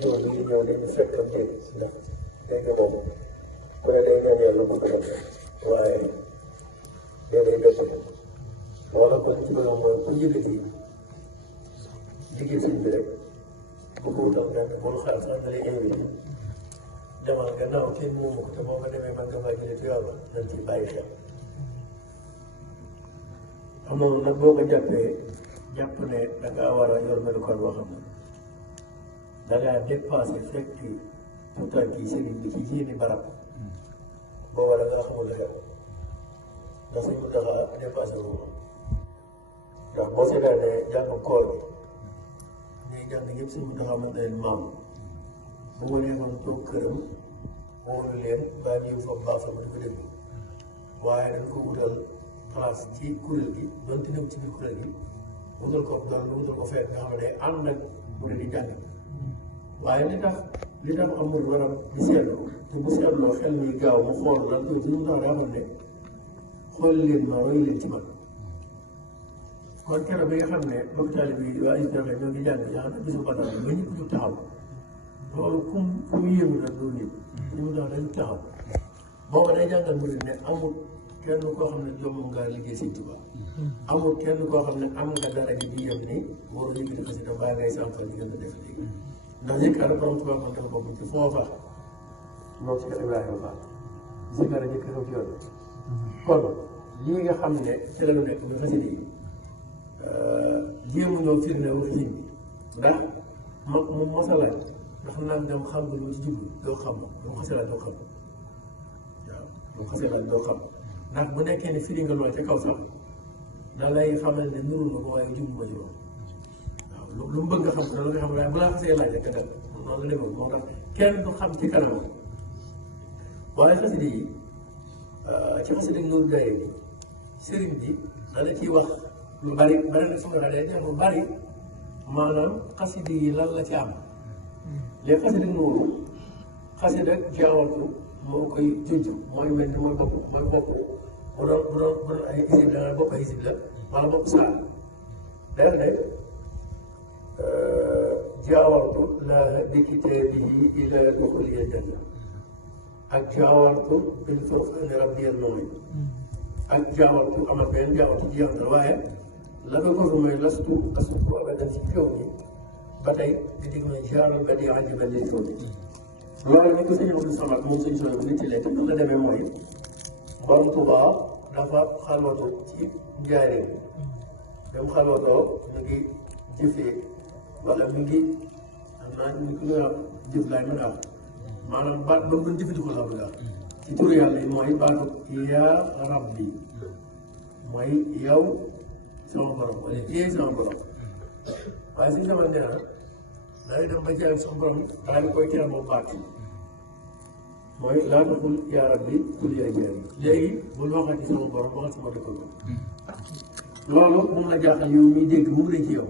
ñëw li ñu ñëw dañu fekk am dégg ndax dégg moom ku ne day ñaan yàlla bëgg na waaye day bett wala ko ci loolu mooy ku yëkkati liggéey sëñ bi rek bu ko wutal nag bul xaar sax da lay invité demal gannaaw kenn moomu ko te boo ko demee man nga faa jëlee tuyaaba nañ ci bàyyi xel amoon nag boo ko jàpp ne da ngaa war a yor melukaan boo xam ne da ngaa dépassé fekk pourtant kii sëriñ bi ci yéeni barab booba da ngaa xamul la xew ndax suñ mu taxaa dépassé wu ko ndax boo seetaanee jàng koor bi ñuy jàng yëpp suñ mu taxaa mën na leen maam bu ma neexoon toog këram wóolu leen baa ñëw fa baax fa di ko déglu waaye dañ ko wutal place ci kuréel gi donte ñëw ci biir kuréel gi wutal ko wutal ko fekk nga xam ne day ànd ak mu ne di jàng waaye li tax amul waram di seetlu te bu seetloo xel mi gaaw mu xool lan ko suñu tax daa xam ne xool leen ma roy leen ci man kon keroog bi nga xam ne hôpital bi waa ISRA ñoo ngi jàng yaa xam ne bisu Badar ba ñëpp ñu taxaw loolu kum yéemu nag loolu nit ñu mu tax dañu taxaw booba day jàngal mu ne amul kenn koo xam ne jom nga liggéey Sëñ Tuubaa amul kenn koo xam ne am nga dara ji di yem ni boo yëkkati ko si tam baa ngay sànqal di gën a def léegi ndax yëkkaar borom Tuubaa man dafa bokk ci foofa moom si Ibrahima Ba zikar njëkk xew ci yoon kon lii nga xam ne ci la ñu nekk muy xasida yi jéemu ñoo firnde wax sëñ bi ndax mu mosalaat ndax nangam xam nga lu ci jublu doo xam lu mu xasalaat doo xam waaw lu mu xasalaat doo xam ndax bu nekkee ne firi nga lool ca kaw sax da lay xamal ne nuru na ko waaye jublu ma ci wax waaw lu mu bëgg nga xam loolu nga xam waaye bu laa xasee laaj rek def noonu la demoon moo tax kenn du xam ci kanam waaye xasida yi ci xasida Nuuru Daarayni sëriñ bi dana ciy wax lu bari na su ma day def lu bari maanaam xasida yi lan la ci am léegi xasida Nuuru xasida Jaawatu moo koy junj mooy mel ni mooy bopp bu doon ay isib la bopp ay isib la wala bopp saa def ne jaawartu laa bi kitaabihi ilaa duxuliya janna ak jaawartu bil furqaani rabbiyal mu'in ak jaawartu amal benn jaawartu ci yàlla waaye la ko ko mooy lastu abadan ci kaw ni ba tey di déglu jaaral ba di ajiban lil kaw ni loolu ni ko sëñ Abdou Samad moom sëñ Sow bu nit lee te la demee mooy borom Tuubaa dafa xalwatu ci njaareem dem xalwatoo mu ngi jëfee wala mi ngi xam naa ñu ko jëf laay mën a am maanaam baat ba mu doon jëfandikoo la bëgg a ci turu yàlla yi mooy baatu yaa rabbi mooy yow sama borom wala yéey sama borom waaye suñu sama nee na day dem ba jaay sama borom daal di koy teral moom baat mooy laa taxul yaa rabbi kul yaa jaari léegi bul waxati sama borom waxal sama dëkk loolu mun na jaaxal yow miy dégg mu ngi ci yow